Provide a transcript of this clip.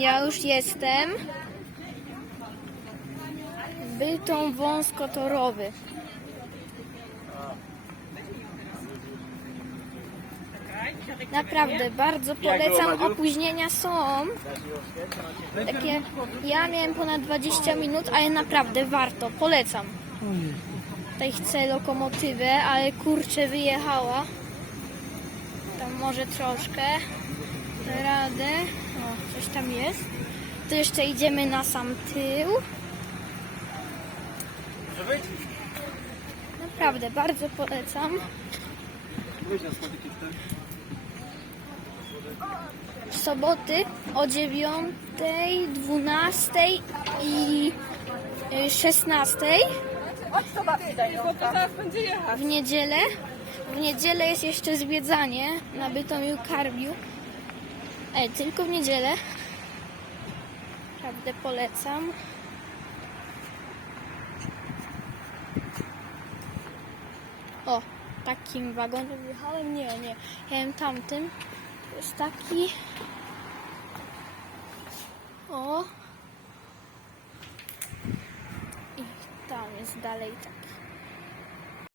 ja już jestem. Bytom wąskotorowy. Naprawdę, bardzo polecam. Opóźnienia są. Takie, ja miałem ponad 20 minut, ale naprawdę warto. Polecam. Tutaj chcę lokomotywę, ale kurczę wyjechała. Tam może troszkę. Radę. Coś tam jest. To jeszcze idziemy na sam tył. Naprawdę, bardzo polecam. W soboty o 9, 12 i y, 16. W niedzielę. W niedzielę jest jeszcze zwiedzanie na Bytomiu Karbiu. E, tylko w niedzielę. Naprawdę polecam. O, takim wagonem jechałem? Nie, nie. Jechałem tamtym. To jest taki. O. I tam jest dalej taki.